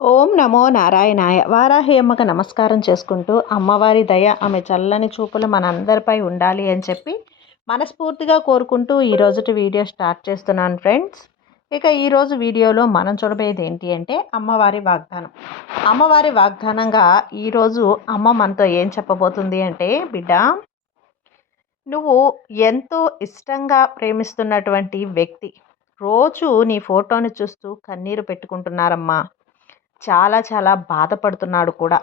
ఓం నమో నారాయణాయ. వారాహి అమ్మకు నమస్కారం చేసుకుంటూ, అమ్మవారి దయ, ఆమె చల్లని చూపులు మనందరిపై ఉండాలి అని చెప్పి మనస్ఫూర్తిగా కోరుకుంటూ ఈరోజుటి వీడియో స్టార్ట్ చేస్తున్నాను ఫ్రెండ్స్. ఇక ఈరోజు వీడియోలో మనం చూడబోయేది ఏంటి అంటే అమ్మవారి వాగ్దానం. అమ్మవారి వాగ్దానంగా ఈరోజు అమ్మ మనతో ఏం చెప్పబోతుంది అంటే, బిడ్డ, నువ్వు ఎంతో ఇష్టంగా ప్రేమిస్తున్నటువంటి వ్యక్తి రోజు నీ ఫోటోని చూస్తూ కన్నీరు పెట్టుకుంటున్నారమ్మా. చాలా చాలా బాధపడుతున్నాడు కూడా.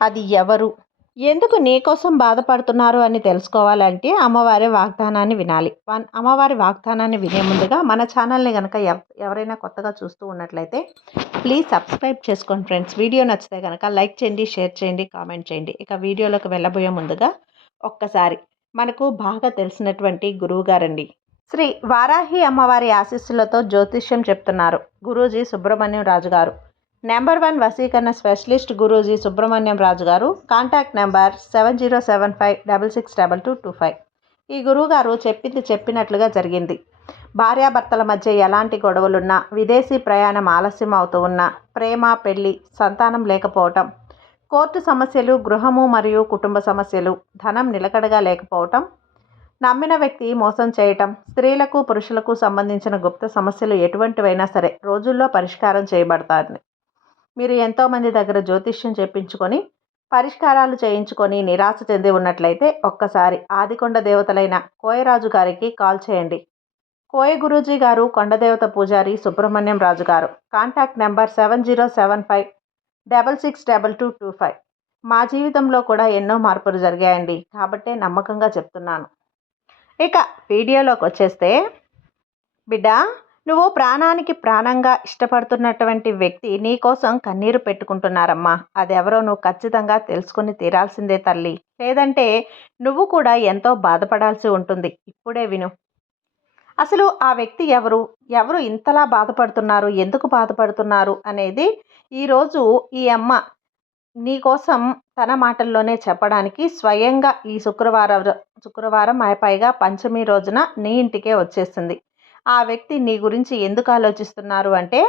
అది ఎవరు? ఎందుకు నీకోసం బాధపడుతున్నారు అని తెలుసుకోవాలంటే అమ్మవారి వాగ్దానాన్ని వినాలి. అమ్మవారి వాగ్దానాన్ని వినే ముందుగా మన ఛానల్ని కనుక ఎవరైనా కొత్తగా చూస్తూ ఉన్నట్లయితే ప్లీజ్ సబ్స్క్రైబ్ చేసుకోండి ఫ్రెండ్స్. వీడియో నచ్చితే కనుక లైక్ చేయండి, షేర్ చేయండి, కామెంట్ చేయండి. ఇక వీడియోలోకి వెళ్ళబోయే ముందుగా ఒక్కసారి మనకు బాగా తెలిసినటువంటి గురువుగారండి, శ్రీ వారాహి అమ్మవారి ఆశీస్సులతో జ్యోతిష్యం చెప్తున్నారు గురూజీ సుబ్రహ్మణ్యం రాజు గారు. నెంబర్ 1 వశీకరణ స్పెషలిస్ట్ గురూజీ సుబ్రహ్మణ్యం రాజు గారు. Contact number 7075662225. ఈ గురువుగారు చెప్పింది చెప్పినట్లుగా జరిగింది. భార్యాభర్తల మధ్య ఎలాంటి గొడవలున్నా, విదేశీ ప్రయాణం ఆలస్యం అవుతూ ఉన్నా, ప్రేమ, పెళ్లి, సంతానం లేకపోవటం, కోర్టు సమస్యలు, గృహము మరియు కుటుంబ సమస్యలు, ధనం నిలకడగా లేకపోవటం, నమ్మిన వ్యక్తి మోసం చేయటం, స్త్రీలకు పురుషులకు సంబంధించిన గుప్త సమస్యలు ఎటువంటివైనా సరే రోజుల్లో పరిష్కారం చేయబడతాయి. మీరు ఎంతోమంది దగ్గర జ్యోతిష్యం చెప్పించుకొని పరిష్కారాలు చేయించుకొని నిరాశ చెంది ఉన్నట్లయితే ఒక్కసారి ఆదికొండ దేవతలైన కోయరాజు గారికి కాల్ చేయండి. కోయ గురూజీ గారు కొండదేవత పూజారి సుబ్రహ్మణ్యం రాజు గారు. Contact number 7075662225. మా జీవితంలో కూడా ఎన్నో మార్పులు జరిగాయండి, కాబట్టే నమ్మకంగా చెప్తున్నాను. ఇక వీడియోలోకి వచ్చేస్తే, బిడ్డ, నువ్వు ప్రాణానికి ప్రాణంగా ఇష్టపడుతున్నటువంటి వ్యక్తి నీ కోసం కన్నీరు పెట్టుకుంటున్నారమ్మా. అదెవరో నువ్వు ఖచ్చితంగా తెలుసుకుని తీరాల్సిందే తల్లి. లేదంటే నువ్వు కూడా ఎంతో బాధపడాల్సి ఉంటుంది. ఇప్పుడే విను. అసలు ఆ వ్యక్తి ఎవరు? ఎవరు ఇంతలా బాధపడుతున్నారు? ఎందుకు బాధపడుతున్నారు అనేది ఈరోజు ఈ అమ్మ నీకోసం తన మాటల్లోనే చెప్పడానికి స్వయంగా ఈ శుక్రవారం పైగా పంచమి రోజున నీ ఇంటికే వచ్చేసింది. ఆ వ్యక్తి నీ గురించి ఎందుకు ఆలోచిస్తున్నారు అంటే,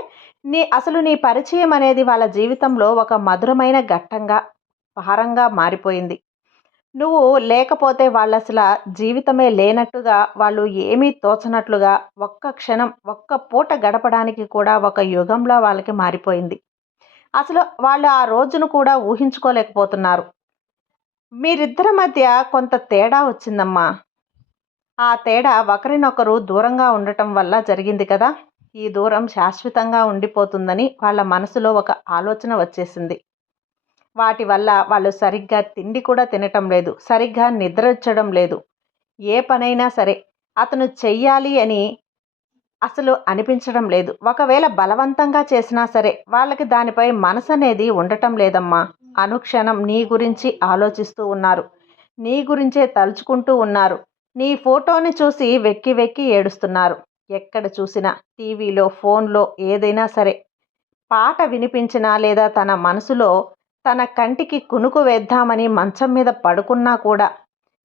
అసలు నీ పరిచయం అనేది వాళ్ళ జీవితంలో ఒక మధురమైన ఘట్టంగా, భారంగా మారిపోయింది. నువ్వు లేకపోతే వాళ్ళు అసలు జీవితమే లేనట్టుగా, వాళ్ళు ఏమీ తోచనట్లుగా, ఒక్క క్షణం, ఒక్క పూట గడపడానికి కూడా ఒక యుగంలా వాళ్ళకి మారిపోయింది. అసలు వాళ్ళు ఆ రోజును కూడా ఊహించుకోలేకపోతున్నారు. మీరిద్దరి మధ్య కొంత తేడా వచ్చిందమ్మా. ఆ తేడా ఒకరినొకరు దూరంగా ఉండటం వల్ల జరిగింది కదా. ఈ దూరం శాశ్వతంగా ఉండిపోతుందని వాళ్ళ మనసులో ఒక ఆలోచన వచ్చేసింది. వాటి వల్ల వాళ్ళు సరిగ్గా తిండి కూడా తినటం లేదు, సరిగ్గా నిద్రించడం లేదు. ఏ పనైనా సరే అతను చెయ్యాలి అని అసలు అనిపించడం లేదు. ఒకవేళ బలవంతంగా చేసినా సరే వాళ్ళకి దానిపై మనసు అనేది ఉండటం లేదమ్మా. అనుక్షణం నీ గురించి ఆలోచిస్తూ ఉన్నారు, నీ గురించే తలుచుకుంటూ ఉన్నారు. నీ ఫోటోని చూసి వెక్కి వెక్కి ఏడుస్తున్నారు. ఎక్కడ చూసినా టీవీలో, ఫోన్లో ఏదైనా సరే పాట వినిపించినా, లేదా తన మనసులో తన కంటికి కునుకు వేద్దామని మంచం మీద పడుకున్నా కూడా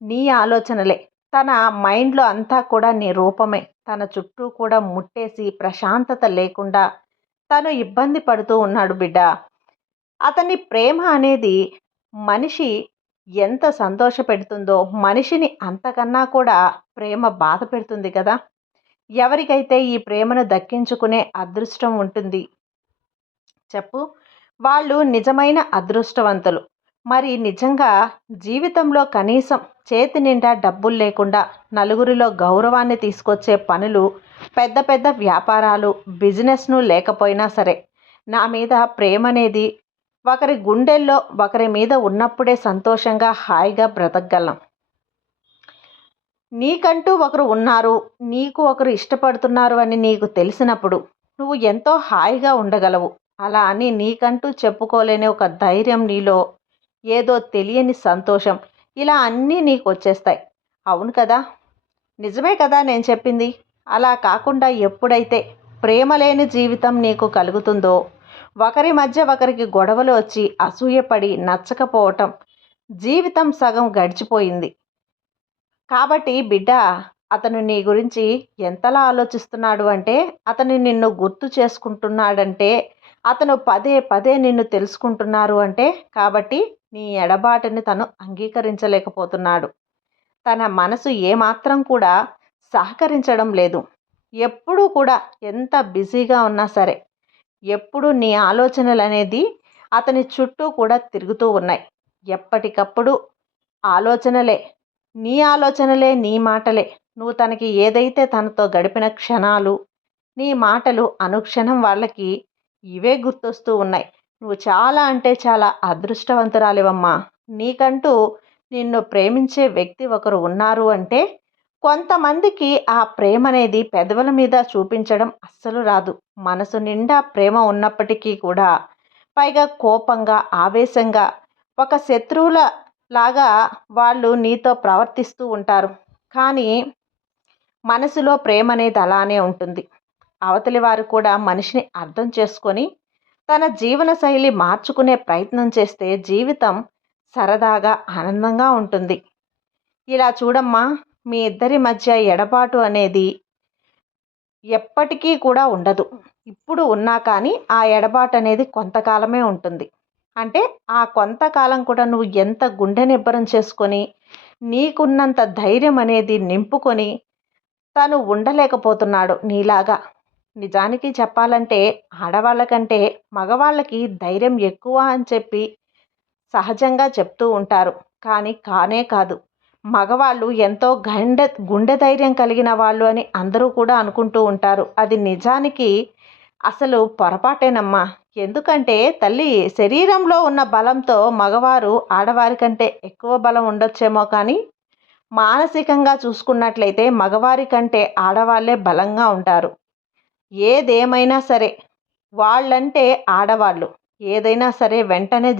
నీ ఆలోచనలే. తన మైండ్లో అంతా కూడా నీ రూపమే. తన చుట్టూ కూడా ముట్టేసి ప్రశాంతత లేకుండా తను ఇబ్బంది పడుతూ ఉన్నాడు బిడ్డ. అతని ప్రేమ అనేది మనిషి ఎంత సంతోష పెడుతుందో, మనిషిని అంతకన్నా కూడా ప్రేమ బాధ పెడుతుంది కదా. ఎవరికైతే ఈ ప్రేమను దక్కించుకునే అదృష్టం ఉంటుంది చెప్పు? వాళ్ళు నిజమైన అదృష్టవంతులు. మరి నిజంగా జీవితంలో కనీసం చేతి నిండా డబ్బులు లేకుండా నలుగురిలో గౌరవాన్ని తీసుకొచ్చే పనులు, పెద్ద పెద్ద వ్యాపారాలు, బిజినెస్ను లేకపోయినా సరే నా మీద ప్రేమ అనేది ఒకరి గుండెల్లో ఒకరి మీద ఉన్నప్పుడే సంతోషంగా, హాయిగా బ్రతకగలం. నీకంటూ ఒకరు ఉన్నారు, నీకు ఒకరు ఇష్టపడుతున్నారు అని నీకు తెలిసినప్పుడు నువ్వు ఎంతో హాయిగా ఉండగలవు. అలా అని నీకంటూ చెప్పుకోలేని ఒక ధైర్యం, నీలో ఏదో తెలియని సంతోషం, ఇలా అన్నీ నీకు వచ్చేస్తాయి. అవును కదా, నిజమే కదా నేను చెప్పింది. అలా కాకుండా ఎప్పుడైతే ప్రేమ లేని జీవితం నీకు కలుగుతుందో, ఒకరి మధ్య ఒకరికి గొడవలు వచ్చి అసూయపడి నచ్చకపోవటం, జీవితం సగం గడిచిపోయింది. కాబట్టి బిడ్డ, అతను నీ గురించి ఎంతలా ఆలోచిస్తున్నాడు అంటే, అతను నిన్ను గుర్తు చేసుకుంటున్నాడంటే అతను పదే పదే నిన్ను తెలుసుకుంటున్నారు అంటే కాబట్టి నీ ఎడబాటుని తను అంగీకరించలేకపోతున్నాడు. తన మనసు ఏమాత్రం కూడా సహకరించడం లేదు. ఎప్పుడూ కూడా ఎంత బిజీగా ఉన్నా సరే, ఎప్పుడు నీ ఆలోచనలనేది అతని చుట్టూ కూడా తిరుగుతూ ఉన్నాయి. ఎప్పటికప్పుడు ఆలోచనలే, నీ ఆలోచనలే, నీ మాటలే. నువ్వు తనకి ఏదైతే తనతో గడిపిన క్షణాలు, నీ మాటలు అనుక్షణం వాళ్ళకి ఇవే గుర్తొస్తూ ఉన్నాయి. నువ్వు చాలా అంటే చాలా అదృష్టవంతురాలివమ్మా. నీకంటూ నిన్ను ప్రేమించే వ్యక్తి ఒకరు ఉన్నారు అంటే కొంతమందికి ఆ ప్రేమ అనేది పెదవుల మీద చూపించడం అస్సలు రాదు. మనసు నిండా ప్రేమ ఉన్నప్పటికీ కూడా పైగా కోపంగా, ఆవేశంగా, ఒక శత్రువుల లాగా వాళ్ళు నీతో ప్రవర్తిస్తూ ఉంటారు. కానీ మనసులో ప్రేమ అనేది అలానే ఉంటుంది. అవతలి వారు కూడా మనిషిని అర్థం చేసుకొని తన జీవన శైలి మార్చుకునే ప్రయత్నం చేస్తే జీవితం సరదాగా ఆనందంగా ఉంటుంది. ఇలా చూడమ్మా, మీ ఇద్దరి మధ్య ఎడబాటు అనేది ఎప్పటికీ కూడా ఉండదు. ఇప్పుడు ఉన్నా కానీ ఆ ఎడబాటు అనేది కొంతకాలమే ఉంటుంది. అంటే ఆ కొంతకాలం కూడా నువ్వు ఎంత గుండె నిబ్బరం చేసుకొని నీకున్నంత ధైర్యం అనేది నింపుకొని తను ఉండలేకపోతున్నాడు నీలాగా. నిజానికి చెప్పాలంటే ఆడవాళ్ళకంటే మగవాళ్ళకి ధైర్యం ఎక్కువ అని చెప్పి సహజంగా చెప్తూ ఉంటారు. కానీ కానే కాదు. మగవాళ్ళు ఎంతో గుండె ధైర్యం కలిగిన వాళ్ళు అని అందరూ కూడా అనుకుంటూ ఉంటారు. అది నిజానికి అసలు పొరపాటేనమ్మా. ఎందుకంటే తల్లి, శరీరంలో ఉన్న బలంతో మగవారు ఆడవారి కంటే ఎక్కువ బలం ఉండొచ్చేమో కానీ మానసికంగా చూసుకున్నట్లయితే మగవారి కంటే ఆడవాళ్ళే బలంగా ఉంటారు. ఏదేమైనా సరే వాళ్ళంటే ఆడవాళ్ళు ఏదైనా సరే వెంటనే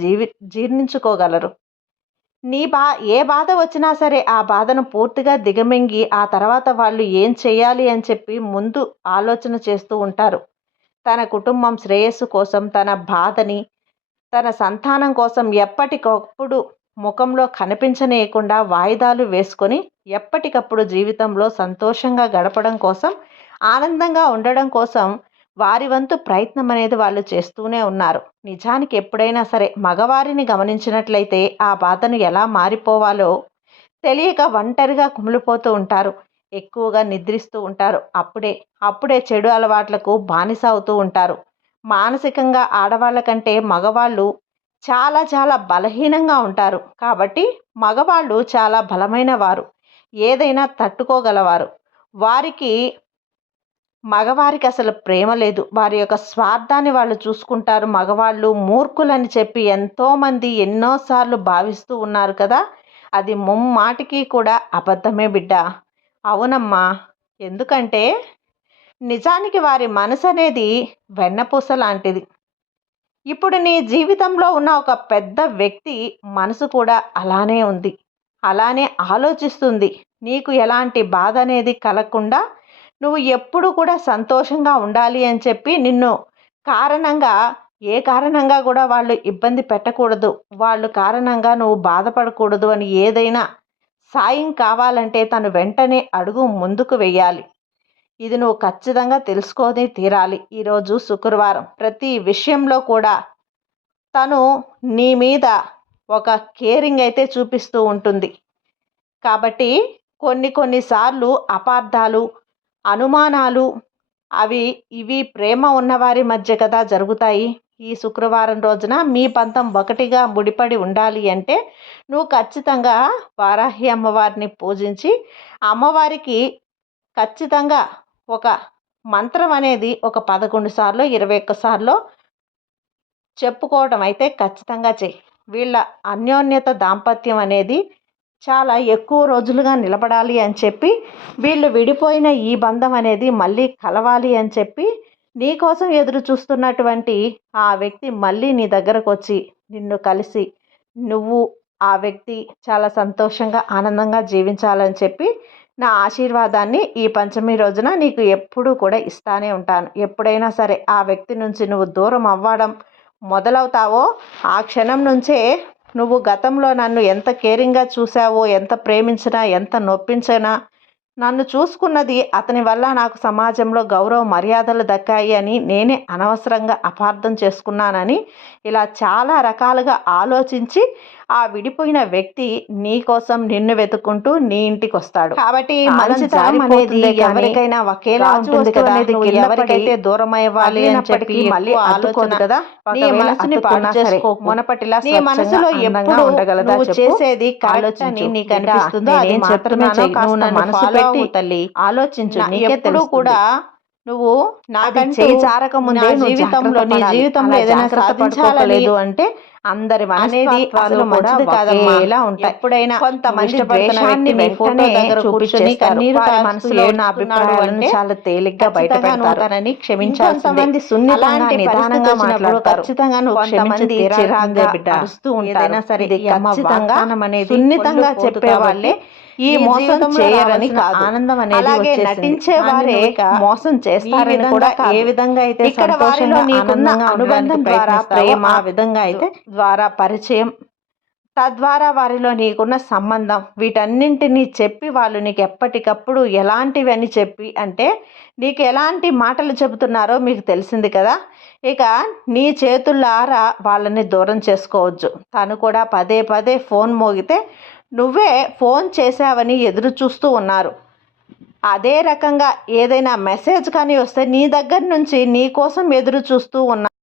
జీర్ణించుకోగలరు. నీ ఏ బాధ వచ్చినా సరే ఆ బాధను పూర్తిగా దిగమింగి ఆ తర్వాత వాళ్ళు ఏం చేయాలి అని చెప్పి ముందు ఆలోచన చేస్తూ ఉంటారు. తన కుటుంబం శ్రేయస్సు కోసం, తన బాధని, తన సంతానం కోసం ఎప్పటికప్పుడు ముఖంలో కనిపించనీయకుండా వాయిదాలు వేసుకొని ఎప్పటికప్పుడు జీవితంలో సంతోషంగా గడపడం కోసం, ఆనందంగా ఉండడం కోసం వారి వంతు ప్రయత్నం అనేది వాళ్ళు చేస్తూనే ఉన్నారు. నిజానికి ఎప్పుడైనా సరే మగవారిని గమనించినట్లయితే ఆ బాధను ఎలా మారిపోవాలో తెలియక ఒంటరిగా కుమిలిపోతూ ఉంటారు. ఎక్కువగా నిద్రిస్తూ ఉంటారు. అప్పుడే చెడు అలవాట్లకు బానిస అవుతూ ఉంటారు. మానసికంగా ఆడవాళ్ళ కంటే మగవాళ్ళు చాలా చాలా బలహీనంగా ఉంటారు. కాబట్టి మగవాళ్ళు చాలా బలమైన వారు, ఏదైనా తట్టుకోగలవారు. మగవారికి అసలు ప్రేమ లేదు. వారి యొక్క స్వార్థాన్ని వాళ్ళు చూసుకుంటారు. మగవాళ్ళు మూర్ఖులని చెప్పి ఎంతోమంది ఎన్నోసార్లు భావిస్తూ ఉన్నారు కదా. అది ముమ్మాటికి కూడా అబద్ధమే బిడ్డ. అవునమ్మా. ఎందుకంటే నిజానికి వారి మనసు అనేది వెన్నపూస లాంటిది. ఇప్పుడు నీ జీవితంలో ఉన్న ఒక పెద్ద వ్యక్తి మనసు కూడా అలానే ఉంది. అలానే ఆలోచిస్తుంది. నీకు ఎలాంటి బాధ అనేది కలగకుండా నువ్వు ఎప్పుడు కూడా సంతోషంగా ఉండాలి అని చెప్పి నిన్ను ఏ కారణంగా కూడా వాళ్ళు ఇబ్బంది పెట్టకూడదు, వాళ్ళు కారణంగా నువ్వు బాధపడకూడదు అని ఏదైనా సాయం కావాలంటే తను వెంటనే అడుగు ముందుకు వెయ్యాలి. ఇది నువ్వు ఖచ్చితంగా తెలుసుకొని తీరాలి. ఈరోజు శుక్రవారం, ప్రతి విషయంలో కూడా తను నీ మీద ఒక కేరింగ్ అయితే చూపిస్తూ ఉంటుంది. కాబట్టి కొన్నిసార్లు అపార్థాలు, అనుమానాలు ఇవి ప్రేమ ఉన్నవారి మధ్య కదా జరుగుతాయి. ఈ శుక్రవారం రోజున మీ పంతం ఒకటిగా ముడిపడి ఉండాలి అంటే నువ్వు ఖచ్చితంగా వారాహి అమ్మవారిని పూజించి అమ్మవారికి ఖచ్చితంగా ఒక మంత్రం అనేది ఒక 11 సార్లు 21 సార్లు చెప్పుకోవడం అయితే ఖచ్చితంగా చెయ్యి. వీళ్ళ అన్యోన్యత దాంపత్యం అనేది చాలా ఎక్కువ రోజులుగా నిలబడాలి అని చెప్పి, వీళ్ళు విడిపోయిన ఈ బంధం అనేది మళ్ళీ కలవాలి అని చెప్పి నీకోసం ఎదురు చూస్తున్నటువంటి ఆ వ్యక్తి మళ్ళీ నీ దగ్గరకు వచ్చి నిన్ను కలిసి నువ్వు ఆ వ్యక్తి చాలా సంతోషంగా ఆనందంగా జీవించాలని చెప్పి నా ఆశీర్వాదాన్ని ఈ పంచమి రోజున నీకు ఎప్పుడూ కూడా ఇస్తానే ఉంటాను. ఎప్పుడైనా సరే ఆ వ్యక్తి నుంచి నువ్వు దూరం అవ్వడం మొదలవుతావో ఆ క్షణం నుంచే నువ్వు గతంలో నన్ను ఎంత కేరింగ్గా చూసావో, ఎంత ప్రేమించినా, ఎంత నొప్పించినా నన్ను చూసుకున్నది అతని వల్ల నాకు సమాజంలో గౌరవ మర్యాదలు దక్కాయి అని నేనే అనవసరంగా అపార్థం చేసుకున్నానని ఇలా చాలా రకాలుగా ఆలోచించి ఆ విడిపోయిన వ్యక్తి నీ కోసం నిన్ను వెతుక్కుంటూ నీ ఇంటికి వస్తాడు. కాబట్టి మంచితనం అనేది ఎవరికైనా ఒకేలా ఉంటుంది కదా. నువ్వు ఎవరికైతే దూరం అవ్వాలి అని చెప్పి మళ్ళీ ఆలోచన కదా. నీ మనసుని పాడు చేసుకోకు. మునపటిలా నీ మనసులో ఎప్పుడు ఉండగలదా చేసేది కరెక్ట్ అని నీకు అనిపిస్తుందో అది మాత్రమే చెయ్యి. నువ్వు నన్ను మనసు పెట్టి తల్లి ఆలోచించు. ఎప్పుడు కూడా నువ్వు నాకంటే చారక ముందే జీవితంలో నీ జీవితంలో ఏదైనా సాధించాలేదు అంటే అందరి అనేది అసలు మంచిది కాదమ్మా. ఇలా ఉంటాయి. ఎప్పుడైనా కొంతమంది ద్వేషాన్ని వెంటనే చూపించి కన్నీరు మనసులో ఉన్న అభిప్రాయాలను చాలా తేలిగ్గా బయటపెడతారని క్షమించాల్సింది. సున్నితంగా నిదానంగా మాట్లాడతారు. ఖచ్చితంగా నువ్వు క్షమించి చిరాగ్గా అరుస్తూ ఉంటారైనా సరే ఖచ్చితంగా సున్నితంగా చెప్పే వాళ్ళే ఈ మోసం చేయరని కాదు. ఆనందం అనేది నటించే వారే మోసం చేస్తారని కూడా ఏ విధంగా అయితే ఇక్కడ వారిలో నీకున్న అనుబంధం ద్వారా ప్రేమ ఆ విధంగా అయితే ద్వారా పరిచయం తద్వారా వారిలో నీకున్న సంబంధం వీటన్నింటినీ చెప్పి వాళ్ళు నీకు ఎప్పటికప్పుడు ఎలాంటివి అని చెప్పి అంటే నీకు ఎలాంటి మాటలు చెబుతున్నారో మీకు తెలిసింది కదా. ఇక నీ చేతులారా వాళ్ళని దూరం చేసుకోవచ్చు. తను కూడా పదే పదే ఫోన్ మోగితే నువ్వే ఫోన్ చేసావని ఎదురు చూస్తూ ఉన్నారు. అదే రకంగా ఏదైనా మెసేజ్ కానీ వస్తే నీ దగ్గర నుంచి నీ కోసం ఎదురు చూస్తూ ఉన్నారు.